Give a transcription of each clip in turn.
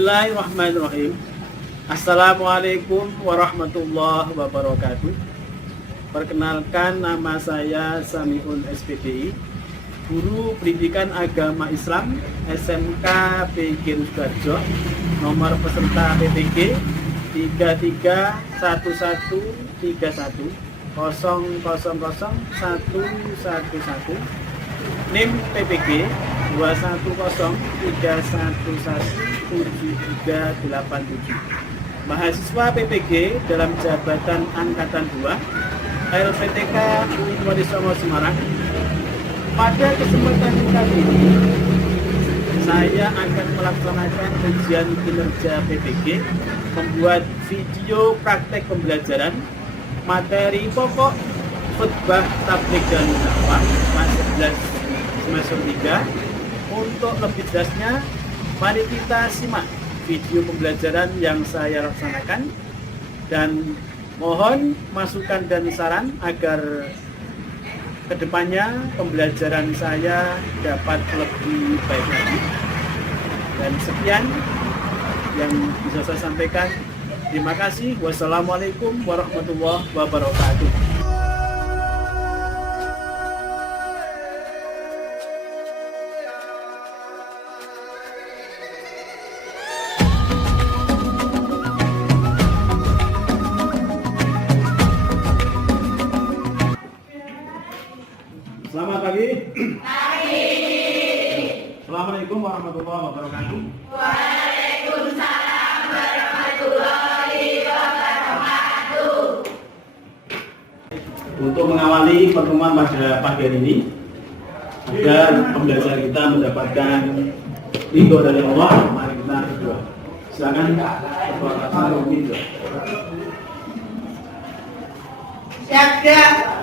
Bismillahirrahmanirrahim. Assalamualaikum warahmatullahi wabarakatuh. Perkenalkan, nama saya Samiun SPDI, Guru Pendidikan Agama Islam SMK PG Sudarjo. Nomor peserta PPG 331131 000111. NIM PPG 210311737. Mahasiswa PPG dalam jabatan Angkatan 2 LPTK UI Wonokromo Semarang. Pada kesempatan kali ini saya akan melaksanakan ujian kinerja PPG, membuat video praktek pembelajaran materi pokok khutbah tabligh dan dakwah kelas 11 semester 3. Untuk lebih jelasnya, mari kita simak video pembelajaran yang saya laksanakan dan mohon masukan dan saran agar kedepannya pembelajaran saya dapat lebih baik lagi. Dan sekian yang bisa saya sampaikan. Terima kasih. Wassalamualaikum warahmatullahi wabarakatuh. Selamat pagi. Assalamualaikum warahmatullahi wabarakatuh. Waalaikumsalam warahmatullahi wabarakatuh. Untuk mengawali pertemuan pada pagi hari ini, agar pembelajaran kita mendapatkan ridho dari Allah, mari kita berdoa. Silakan berdoa. Siap, siap.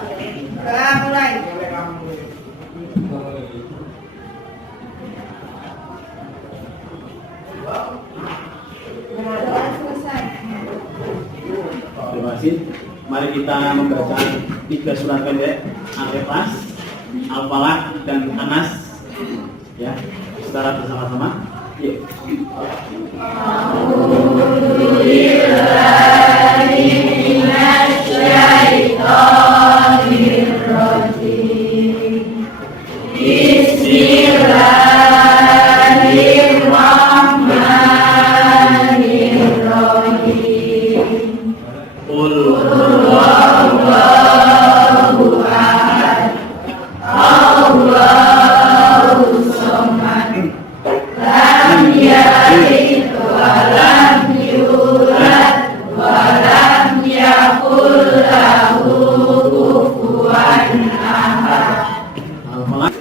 Mulai. Terima kasih. Mari kita membaca 3 surat pendek Al-Ikhlas, Al-Falaq dan An-Nas, ya, secara bersama-sama. Yuk.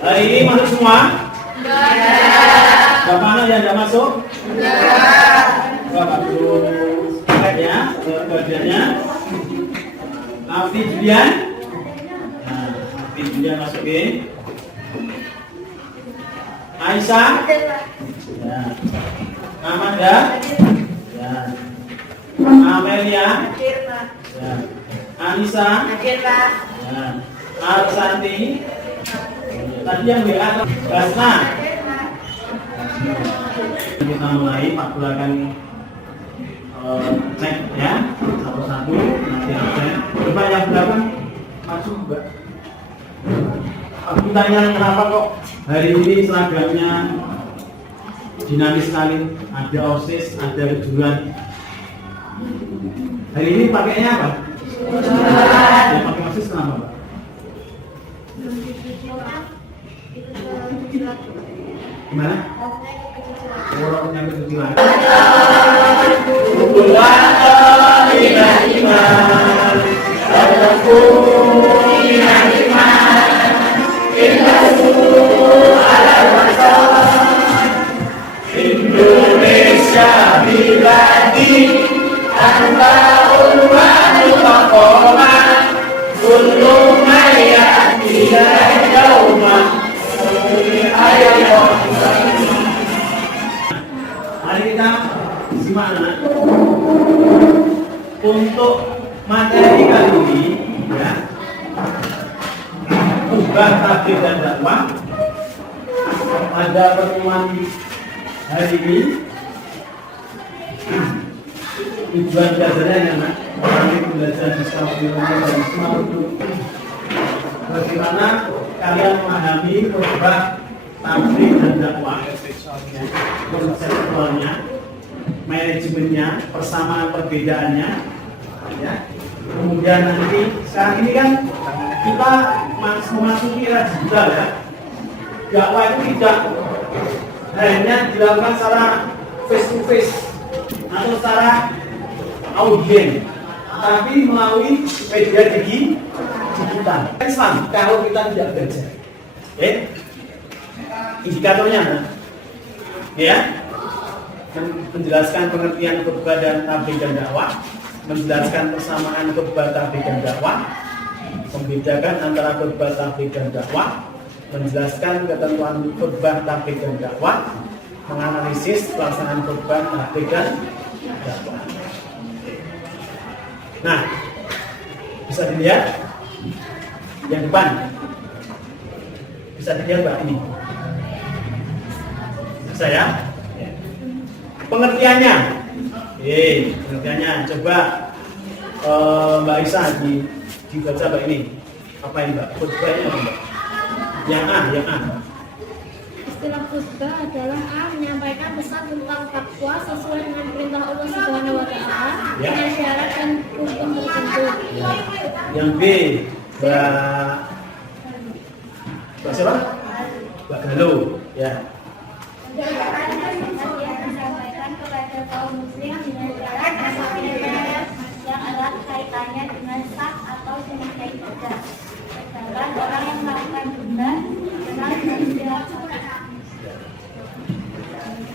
Hari ini masuk semua? Enggak. Mana yang enggak masuk? Enggak. Bagus. Ya, bagiannya. Afi Julian. Nah, Afi Julian masukin. Aisyah. Ya. Amanda. Ya. Amelia. Ya. Anissa. Ya. Arsanti. Tadi yang WA Basna. Kita mulai, Pak Bula akan cek ya satu-satu, nanti absen. Coba yang belakang maju enggak? Aku tanya kenapa kok hari ini seragamnya dinamis sekali, ada OSIS, ada kejuruan. Hari ini pakainya apa? Ya, pakai OSIS kenapa, Pak? Gimana? Orang yang kecilan. Indonesia biladi anta ulwanu maqama kullu ma ya'ti yauma Mari kita simak untuk materi kali ini, ya, khutbah tabligh dan dakwah. Pada pertemuan hari ini Tujuan belajarnya anak kami belajar bersama dan semua bagaimana kalian memahami khotbah, tabligh dan dakwah, konseptualnya, manajemennya, persamaan perbedaannya, ya. Kemudian nanti sekarang ini kan kita memasuki era digital ya. Dakwah itu tidak hanya dilakukan secara face to face atau secara audien, tapi melalui media digital. Islam kalau kita tidak belajar, indikatornya, ya, menjelaskan pengertian khotbah dan tabligh dan dakwah, menjelaskan persamaan khotbah, tabligh dan dakwah, membedakan antara khotbah, tabligh dan dakwah, menjelaskan ketentuan khotbah, tabligh dan dakwah, menganalisis pelaksanaan khotbah, tabligh dan dakwah. Nah, bisa dilihat yang depan, bisa dilihat Mbak ini, bisa ya? Pengertiannya, pengertiannya coba Mbak Isa dibaca Mbak ini. Apa ini Mbak? Khotbah ini apa Mbak? Yang A. Istilah khotbah adalah A. Menyampaikan pesan tentang takwa sesuai dengan perintah Allah Subhanahu Wa Taala dengan syarat dan hukum tertentu. Ya. Yang B. Mbak siapa? Mbak Galuh. Ya. Disampaikan kepada kaum muslim dengan syarat yang erat kaitannya dengan sah atau tidak ibadah. Sedangkan orang yang melakukan benar dengan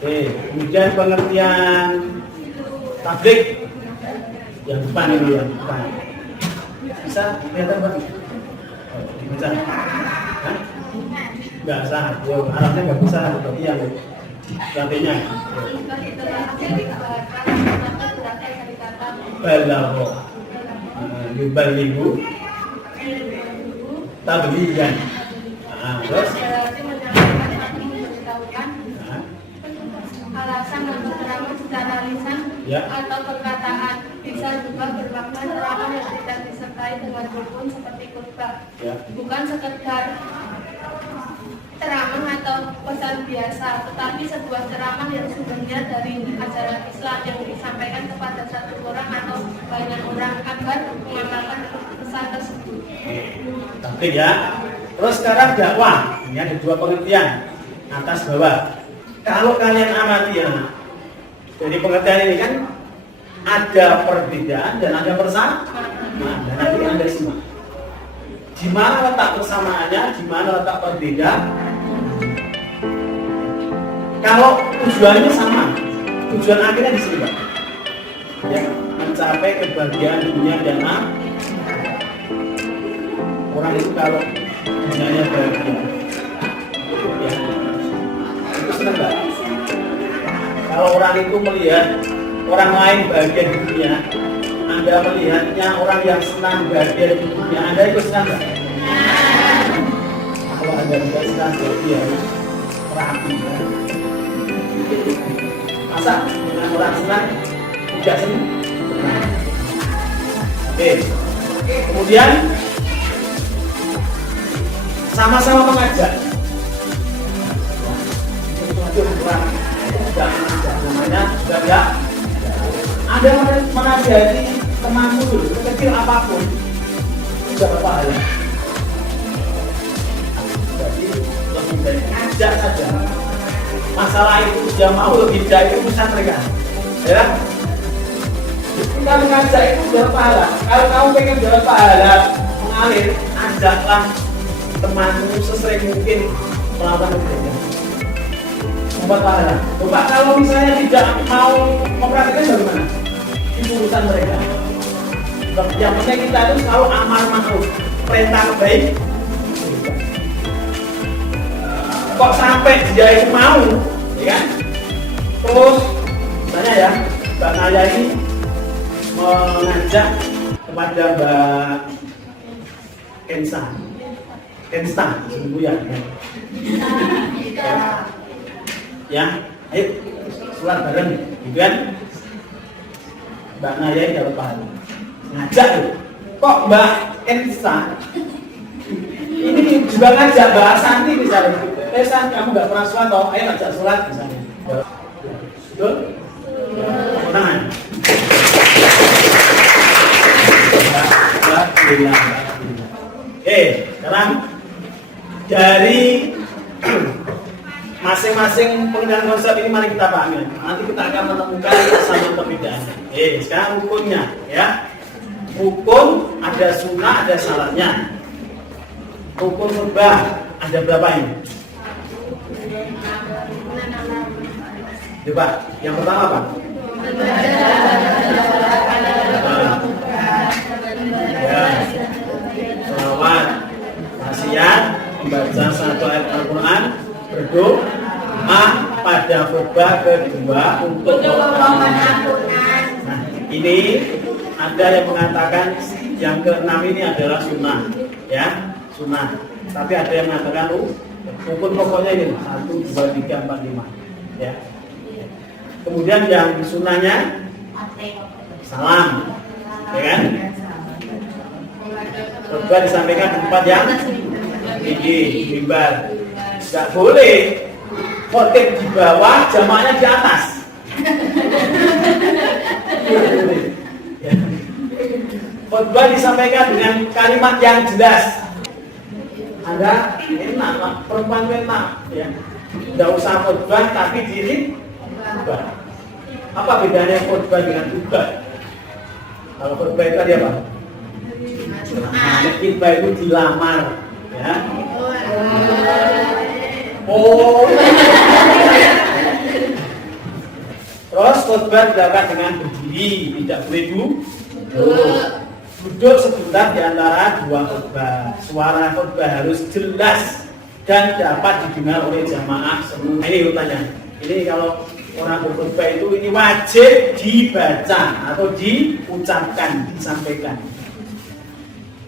kemudian pengertian tabligh yang depan ini yang depan. Bisa kelihatan Pak? Dibaca? Hah? Nggak sah, ya, Arabnya nggak bisa, berarti yang latihnya. Balagho, yuballighu, tablighan. Terus? Alasan untuk ceramah secara lisan atau perkataan, bisa juga bermakna ceramah yang tidak disertai dengan rukun seperti khotbah, bukan sekedar ceramah atau pesan biasa, tetapi sebuah ceramah yang sumbernya dari ajaran Islam yang disampaikan kepada satu orang atau banyak orang agar mengamalkan pesan tersebut. Tapi ya, terus sekarang dakwah, ini ada dua pengertian, atas bawah. Kalau kalian amati ya, jadi pengertian ini kan ada perbedaan dan ada persamaan. Dan nanti Anda simak. Di mana letak persamaannya, di mana letak perbedaan. Kalau tujuannya sama, tujuan akhirnya di sini, Pak. Ya, mencapai kebahagiaan dunia dan akhirat. Orang itu kalau dunianya bahagia, ya, itu senang Pak. Kalau orang itu melihat orang lain bahagia di dunia, Anda melihatnya orang yang senang bahagia di dunia, Anda ikut senang Pak? Kalau Anda tidak senang bahagia, rapi. Masa dengan orang senang tidak senang? Kemudian sama-sama mengajak. Namanya juga ada menasihati temanmu dulu, kecil apapun sudah berpahala. Jadi lebih baik ajak saja. Masalah itu dia mau lebih tidak itu urusan mereka, ya. Kita mengajak itu sudah berpahala. Kalau kamu pengen dapat pahala mengalir, ajaklah temanmu sesering mungkin melakukan itu. Membuat pahala. Coba kalau misalnya tidak mau mempraktikkan bagaimana? Itu urusan mereka. Yang penting kita itu selalu amar ma'ruf, perintah baik. Kok sampai dia itu mau, ya kan? Terus, misalnya ya, Mbak Naya ini mengajak kepada Mbak Kensta, sungguh ya. Ya, ayo sholat bareng, gitu kan? Mbak Naya dapat pahala. Ngajak tuh. Kok Mbak Ensa ini juga ngajak Mbak Santi misalnya. San, kamu nggak pernah sholat toh? Ayo ngajak sholat misalnya. Betul? Tangan. Sekarang dari masing-masing pengertian konsep ini mari kita pahami. Nanti kita akan menemukan kesamaan perbedaannya. Sekarang hukumnya ya. Hukum ada sunnah, ada syaratnya. Hukum khutbah ada berapa ini? Coba, yang pertama apa? Sholawat, wasiat, membaca satu ayat Al-Quran, berdoa pada khutbah kedua untuk mohon ampunan. Nah, ini ada yang mengatakan yang keenam ini adalah sunnah, ya, sunnah. Tapi ada yang mengatakan hukum pokoknya ini 1, 2, 3, 4, 5, ya. Kemudian yang sunnahnya salam, ya kan? Khutbah disampaikan di tempat yang tinggi, mimbar. Nggak boleh khotib di bawah, jamaahnya di atas. Khutbah disampaikan dengan kalimat yang jelas. Anda enak, Pak. Perempuan enak, ya. Tidak usah khutbah tapi diri khutbah. Apa bedanya khutbah dengan khutbah? Kalau khutbah itu dia apa? Khutbah itu dilamar, ya. Oh. Terus khutbah dilakukan dengan berdiri, tidak boleh duduk sebentar di antara dua khutbah. Suara khutbah harus jelas dan dapat didengar oleh jamaah semua. Ini urutannya. Ini kalau orang berkhutbah itu ini wajib dibaca atau diucapkan, disampaikan.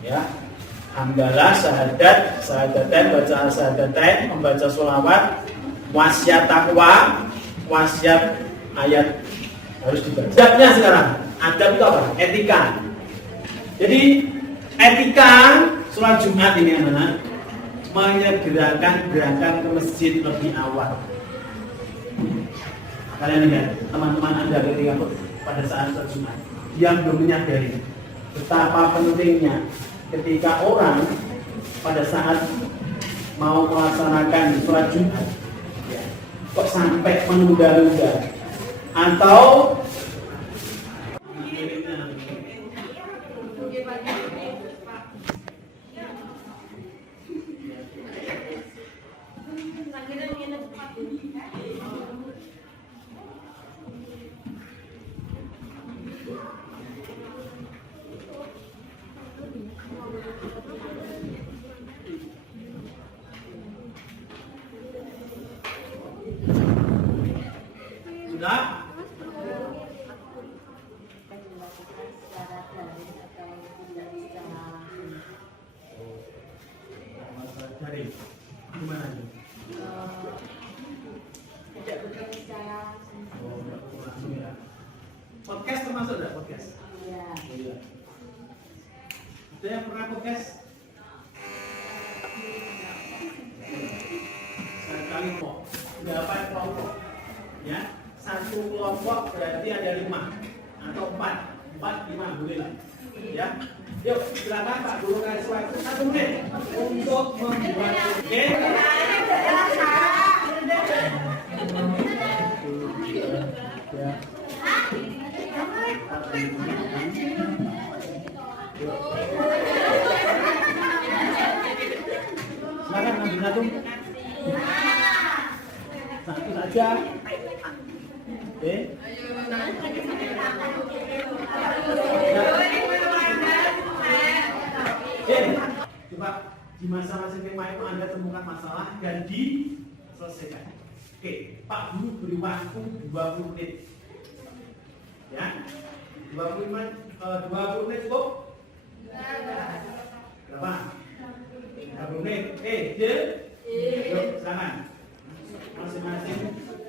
Ya. Hamdalah, syahadat, syahadatain, baca syahadatain, membaca sholawat, wasiat takwa, wasiat ayat harus dibaca. Adabnya sekarang, adab itu apa? Etika. Jadi etika sholat Jumat ini anak menyegerakan berangkat ke masjid lebih awal. Kalian lihat teman-teman Anda ketika pada saat sholat Jumat yang belum menyadari betapa pentingnya ketika orang pada saat mau melaksanakan sholat Jumat kok sampai menunda-nunda atau sudah? Dari gimana nih? Tidak bekerja secara Langsung ya. Podcast termasuk enggak podcast? Iya. Iya. Ada yang pernah podcast? Sekali kok. Berapa kelompok? Ya. Satu kelompok berarti ada 5 atau 4, 5 boleh lah. Ya. Yuk, silakan Pak Guru kasih waktu 1 menit untuk membuat silakan ambil satu saja. Oke. Coba di masing-masing tema itu Anda temukan masalah dan diselesaikan. Oke, Pak Guru beri waktu 20 menit. Ya, 20 menit cukup? Berapa? 30 menit. Yuk, silakan. Masing-masing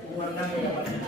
mengeluarkan pendapatnya.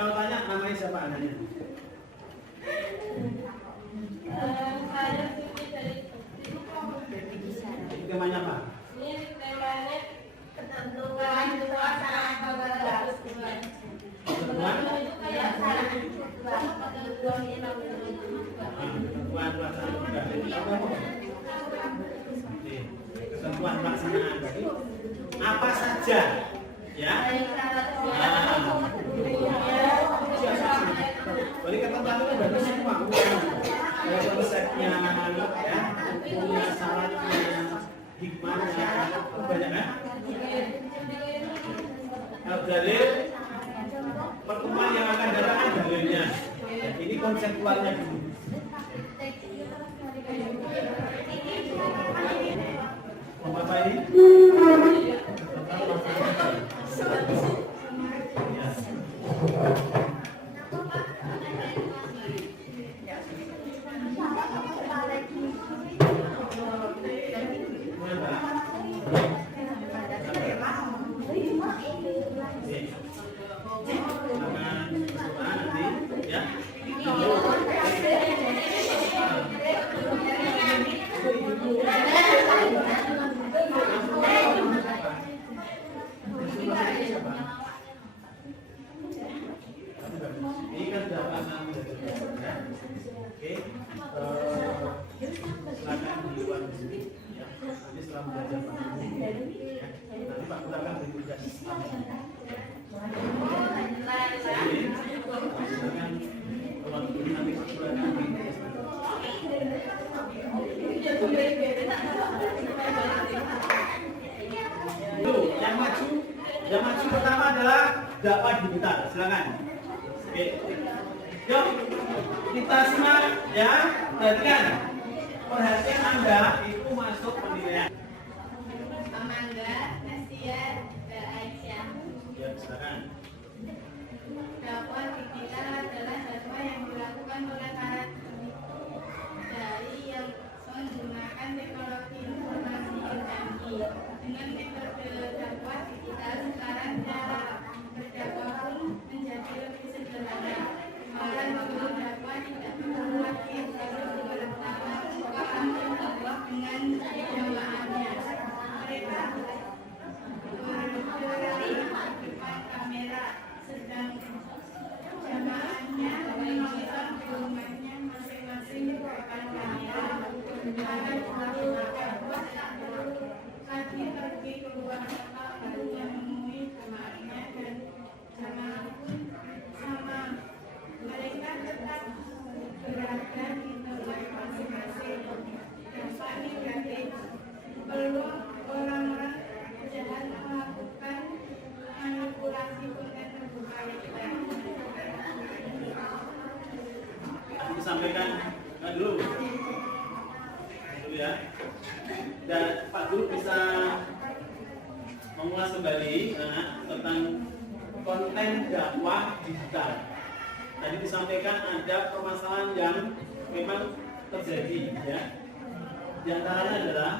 kalau tanya namanya siapa anaknya? Saya Siti dari Temanya apa? ini temanya ketentuan kekuasaan bagus Tuhan. Ketentuan? Itu kayak salah ketentuan ini. Ketentuan pelaksanaan juga. Ketentuan pelaksanaan. Jadi apa saja, ya? Jadi ketentuan itu berarti semua. Ada konsepnya, ya, punya syaratnya, hikmahnya, banyak kan? Dalil pertemuan yang akan datang dalilnya. Ini konseptualnya dulu. Apa ini? Ini kan dapat nama ya. Oke. Silakan di luar di sini. Ya. Nanti setelah belajar Pak Guru, ya. Nanti Pak Guru akan beri tugas. Silakan keluar dulu, nanti Pak Guru akan beri tugas. Tuh, yang maju pertama adalah dakwah digital. Silakan. Oke. Yuk, kita simak ya. Perhatikan. Perhatian Anda itu masuk penilaian. Amanda, Nasia, dan Aisyah. Ya, silakan. Dakwah digital adalah dakwah yang dilakukan oleh para dari yang menggunakan teknologi informasi yang canggih. Dengan metode dakwah digital sekarang cara berdakwah pun menjadi lebih sederhana. Orang dulu dakwah tidak perlu lagi harus menggunakan dakwah dengan jamaahnya. Mereka berdiri di depan kamera, sedang jamaahnya menonton di rumahnya masing-masing di depan kamera. Karena melakukan dakwah tak perlu lagi pergi keluar kota baru menemui jamaahnya dan jamaah pun sama. Mereka tetap berada di tempat masing-masing. Dampak negatif, peluang orang-orang jahat melakukan manipulasi konten terbuka internet. Disampaikan dulu ya. Dan Pak Guru bisa mengulas kembali tentang konten dakwah digital. Tadi disampaikan ada permasalahan yang memang terjadi ya. Di antaranya adalah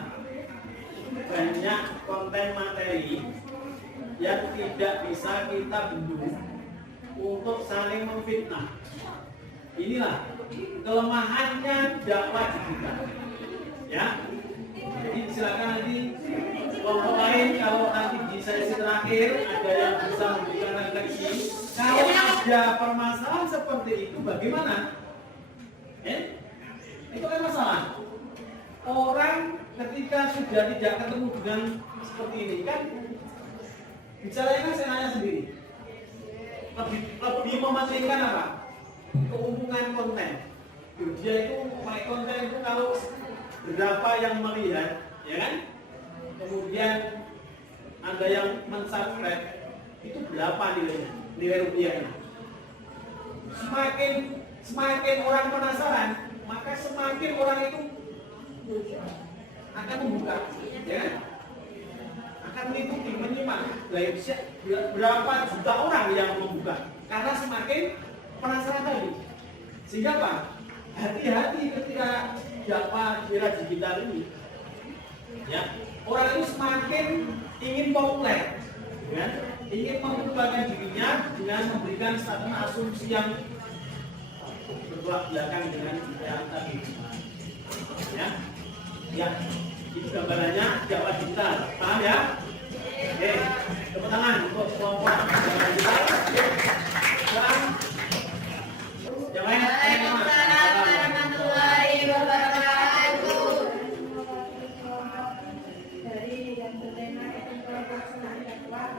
banyak konten materi yang tidak bisa kita bendung untuk saling memfitnah. Inilah kelemahannya dakwah digital. Ya. Jadi silakan nanti kelompok lain kalau nanti di sesi terakhir ada yang bisa memberikan refleksi. Kalau ada permasalahan seperti itu bagaimana? Itu kan masalah. Orang ketika sudah tidak ketemu dengan seperti ini kan bicaranya kan saya nanya sendiri. Lebih mementingkan apa? Keuntungan konten. Dia itu pakai konten itu kalau berapa yang melihat, ya kan? Kemudian ada yang mensubscribe, itu berapa nilainya? Nilai rupiahnya. Semakin orang penasaran, maka semakin orang itu akan membuka, ya kan? Akan mengikuti, menyimak. Berapa juta orang yang membuka? Karena semakin penasaran tadi. Sehingga apa? Hati-hati ketika dakwah di era digital ini. Ya, orang itu semakin ingin populer, ya. ingin mengembangkan dirinya dengan memberikan satu asumsi yang bertolak belakang dengan yang tadi. Ya, ya, itu gambarannya dakwah digital. Paham ya? Oke, tepuk tangan untuk kelompok dakwah digital. Sekarang, yang lain. Waalaikumsalam warahmatullahi wabarakatuh. Dari yang bertema kelompok semangat dakwah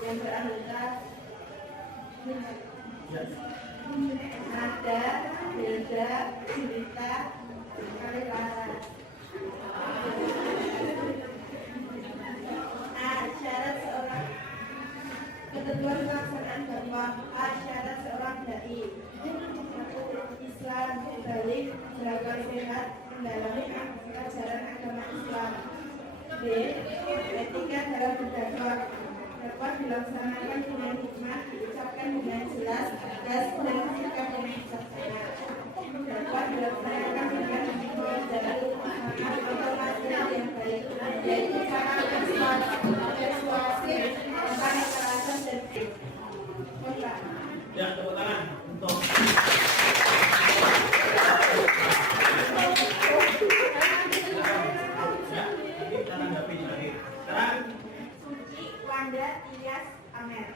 yang beranggota Ya. Nada, Hilda, Cerita, Kaliwara. Syarat seorang ketentuan pelaksanaan dakwah. Syarat seorang dai. 1. Islam, balik, berakal sehat, mendalami ajaran agama Islam. B. Etika dalam berdakwah. Dakwah dilaksanakan dengan hikmah, diucapkan dengan jelas, tegas, dan bersikap dengan bijaksana. Dakwah dilaksanakan dengan menjaga atau hasil yang baik, yaitu cara persuasif, tentang kekerasan dan kota. Ya, tepuk tangan untuk ya, ini kita tanggapi lagi. Sekarang Suci, Wanda, Tias, Amer.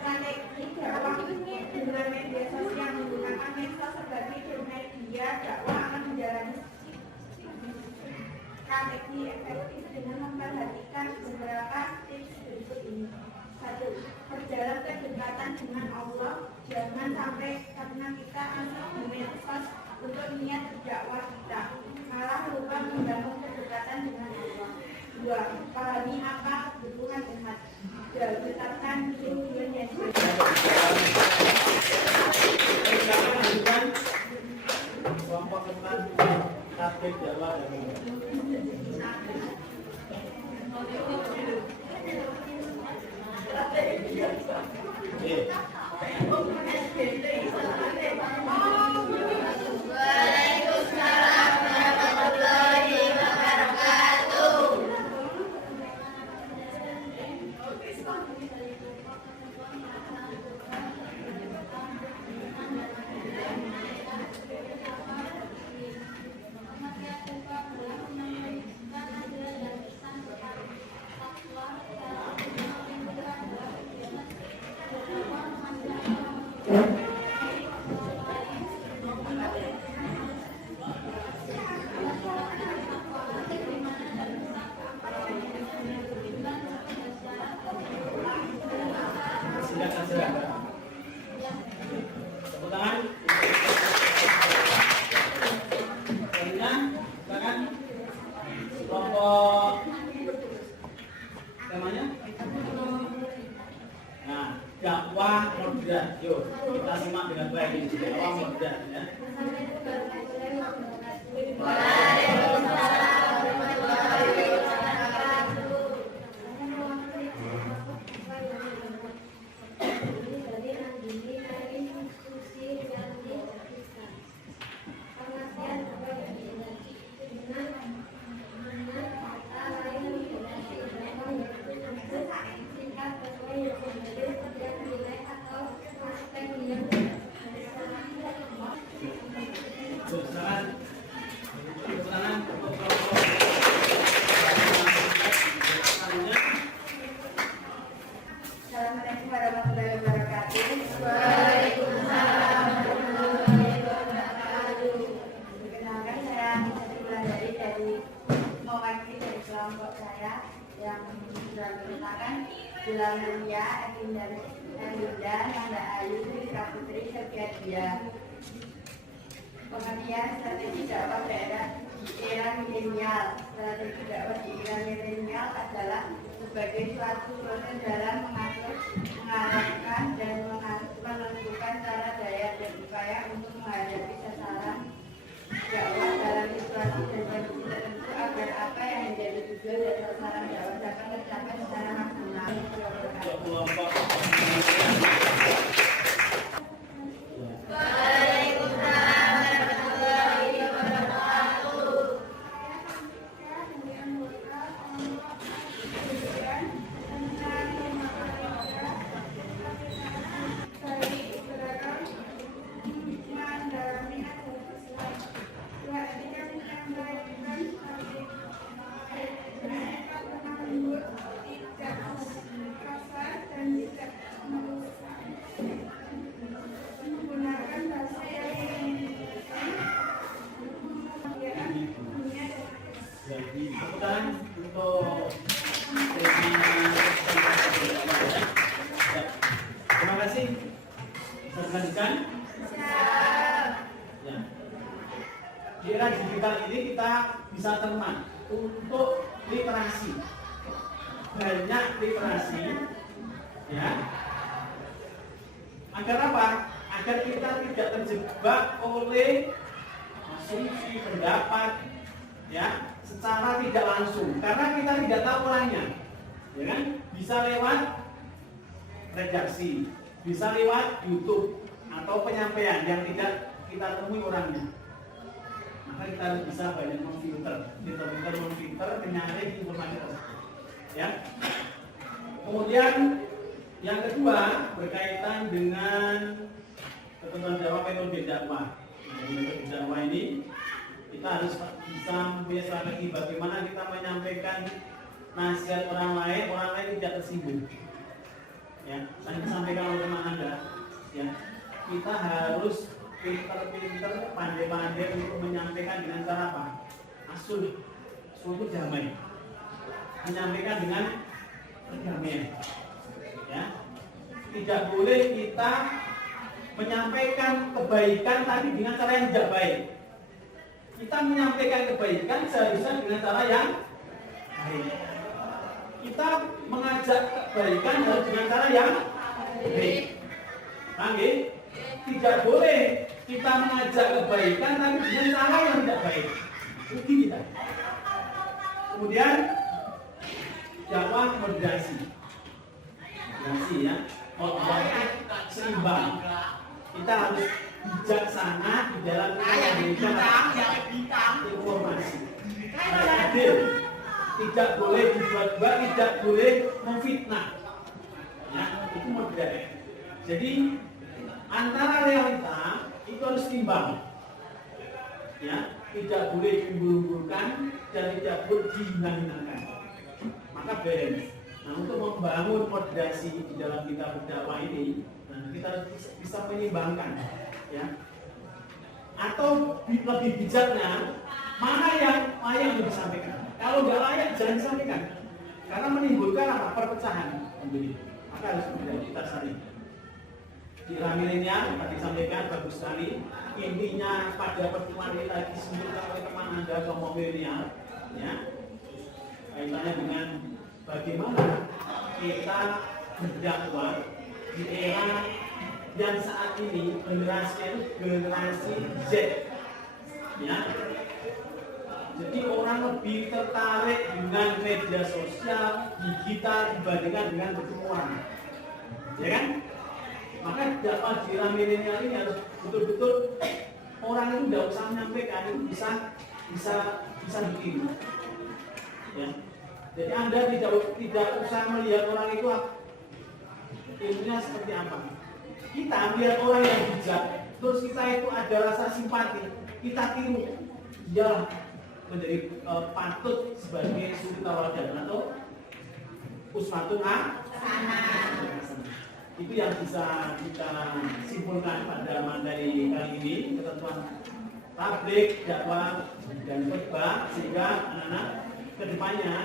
Strategi dakwah dengan media sosial menggunakan medsos sebagai media dakwah akan menjalani strategi efektif dengan memperhatikan beberapa tips berikut ini. 1. Perjalan kedekatan dengan Allah. Jangan sampai karena kita asal di medsos untuk niat berdakwah kita, malah lupa membangun kedekatan dengan Allah. 2. Pahami apa kebutuhan umat. Tetapkan tujuan yang sekarang lanjutkan kelompok teman tablik dakwah dan Waalaikumsalam warahmatullahi wabarakatuh. silakan silakan. Tepuk tangan. Selanjutnya, silakan kelompok temanya. Nah, dakwah modern. Yuk, kita simak dengan baik ini. Dakwah modern ya. Yuk, silakan. Tepuk tangan untuk kelompok. Selanjutnya, Assalamualaikum warahmatullahi wabarakatuh. Waalaikumsalam warahmatullahi wabarakatuh. Perkenalkan, saya Wulandari dari mewakili dari kelompok saya yang sudah merupakan Bulan Mulia, Elinda, Nanda Ayu, Rika Putri, Septiadia. Pengertian strategi dakwah daerah di era milenial. Strategi dakwah di era milenial adalah sebagai suatu proses dalam mengatur, mengarahkan, dan menentukan cara daya dan upaya untuk menghadapi sasaran dakwah dalam situasi dan kondisi tertentu agar apa yang menjadi tujuan dan sasaran dakwah dapat tercapai secara maksimal. untuk kelompok. Waalaikumsalam warahmatullahi wabarakatuh. kasih? Bisa dilanjutkan? Ya. Di era digital ini kita bisa teman untuk literasi. Banyak literasi, ya. Agar apa? Agar kita tidak terjebak oleh asumsi pendapat, ya, secara tidak langsung. Karena kita tidak tahu orangnya, ya kan? Bisa lewat redaksi, bisa lewat YouTube atau penyampaian yang tidak kita temui orangnya. Maka kita harus bisa banyak memfilter, menyaring informasi tersebut. Ya. Kemudian yang kedua berkaitan dengan ketentuan dakwah metode dakwah. Metode dakwah ini kita harus bisa mempunyai strategi bagaimana kita menyampaikan nasihat orang lain tidak tersinggung. Ya, tadi disampaikan oleh teman Anda, ya, kita harus pintar-pintar, pandai-pandai untuk menyampaikan dengan cara apa? Asul itu damai. Menyampaikan dengan perdamaian. Ya. Tidak boleh kita menyampaikan kebaikan tapi dengan cara yang tidak baik. Kita menyampaikan kebaikan seharusnya dengan cara yang baik. Kita mengajak kebaikan harus dengan cara yang baik. Oke? Tidak boleh kita mengajak kebaikan tapi dengan cara yang tidak baik. Rugi kita. Kemudian dakwah moderasi. Moderasi, ya. Moderasi seimbang. Kita harus bijaksana di dalam memberikan informasi. Adil. Tidak boleh dibuat-buat, tidak boleh memfitnah. Ya, itu moderasi. Jadi antara realita itu harus timbang. Ya, tidak boleh diunggulkan dan tidak boleh dihina-hinakan. Maka balance. Nah, untuk membangun moderasi di dalam kita berdakwah ini, nah, kita harus bisa menyeimbangkan, ya. Atau lebih bijaknya, mana yang layak untuk disampaikan. Kalau nggak layak, jangan disampaikan, karena menimbulkan apa? Perpecahan. Maka harus kita saling. Di era milenial tadi disampaikan bagus sekali. Intinya pada pertemuan ini lagi sebutkan oleh teman Anda kaum milenial, ya, kaitannya dengan bagaimana kita berdakwah di era yang saat ini generasi itu generasi Z, ya. Jadi orang lebih tertarik dengan media sosial digital dibandingkan dengan bertemu orang, ya kan? Maka dakwah di era milenial ini harus betul-betul orang itu tidak usah menyampaikan, itu bisa bikin, ya. Jadi Anda tidak usah melihat orang itu ilmunya seperti apa. Kita melihat orang yang bijak, terus kita itu ada rasa simpati, kita tiru, dia menjadi patut sebagai suri tauladan atau uswatun hasanah. Itu yang bisa kita simpulkan pada materi kali ini, ketentuan tabligh, dakwah dan khutbah, sehingga anak-anak kedepannya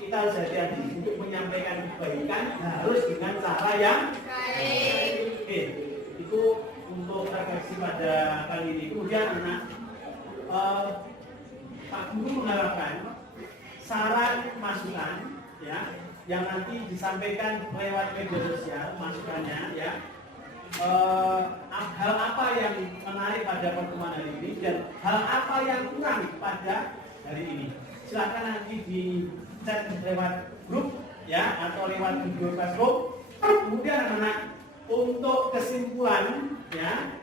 kita harus hati-hati untuk menyampaikan kebaikan harus dengan cara yang baik. Oke, itu untuk refleksi pada kali ini. Kemudian anak Pak Guru mengharapkan saran masukan, ya, yang nanti disampaikan lewat media sosial, masukannya, ya, hal apa yang menarik pada pertemuan hari ini dan hal apa yang kurang pada hari ini. Silakan nanti di chat lewat grup, ya, atau lewat video Facebook. Kemudian anak untuk kesimpulan, ya,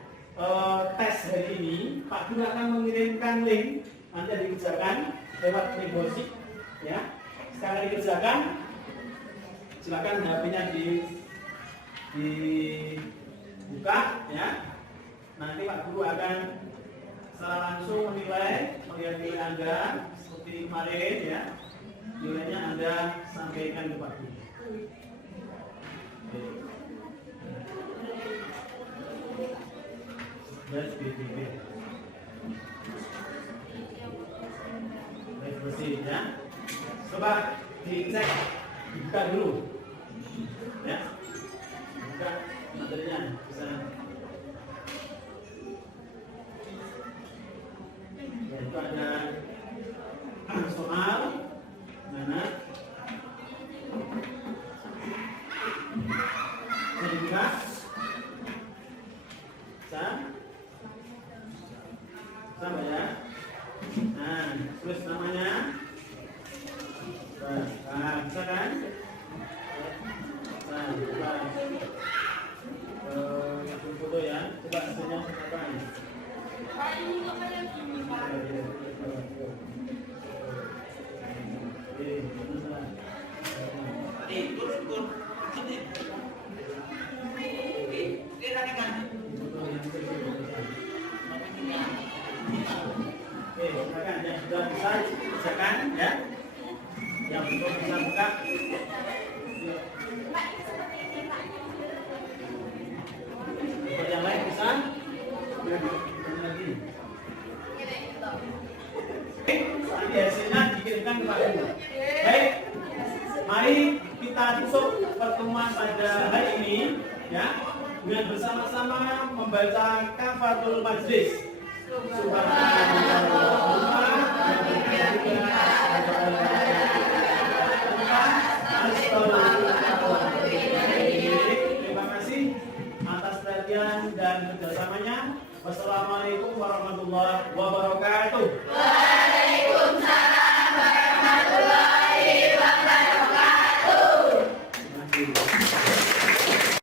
tes hari ini Pak Guru akan mengirimkan link, nanti dikerjakan lewat Megosik, ya. Sekarang dikerjakan, silakan HP-nya dibuka, ya. Nanti Pak Guru akan secara langsung melihat nilai Anda seperti kemarin, ya. Nilainya Anda sampaikan ke Pak Guru. That's BTP. Baik, bersih, ya. Coba dicek, dibuka dulu, ya. Buka. materinya bisa. Ya, itu ada soal mana? Bisa dibuka? Bisa? Sama ya? Nah, terus namanya? Nah, bisa kan? Nah, coba foto ya, coba senyum sekarang. Silakan yang sudah bisa, silakan ya. Yang belum bisa buka. Yang lain bisa? Lagi. Nanti hasilnya dikirimkan kepadamu. Baik, mari kita tutup pertemuan pada hari ini ya dengan bersama-sama membaca Kafatul Majlis. Terima kasih atas perhatian dan kerjasamanya. Wassalamualaikum warahmatullahi wabarakatuh.